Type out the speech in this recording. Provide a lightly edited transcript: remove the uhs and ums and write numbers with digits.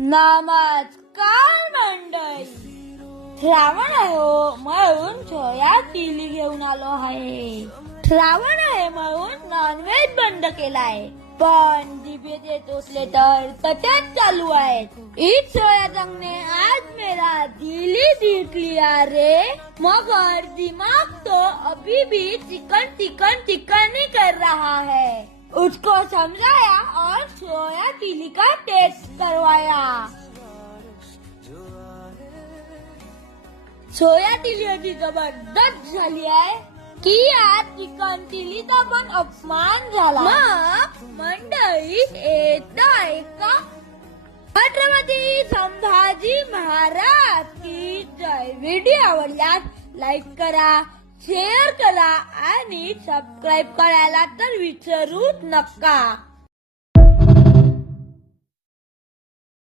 नमस्कार मंडळी, श्रावण आहे हो म्हणून छोया तिली घेऊन आलो आहे. श्रावण आहे म्हणून नॉनव्हेज बंद केलाय, पण जिभेत येत असले तर तसेच चालू आहेत. ईद सोया जंग ने आज मेरा दिली जीत लिया रे, मगर दिमाग तो अभी भी चिकन चिकन चिकन ही कर रहा है. उसको समझाया और सोया चिली का टेस्ट करवाया. सोया चिली अशी जबरदस्त झाली आहे की आज चिकन चिलीचा पण अपमान झाला. मग मंडळी एकदा ऐका. छत्रपती संभाजी महाराज की जय. व्हिडिओ आवडल्यास लाईक करा, शेअर करा आणि सबस्क्राईब करायला तर विसरूच नका.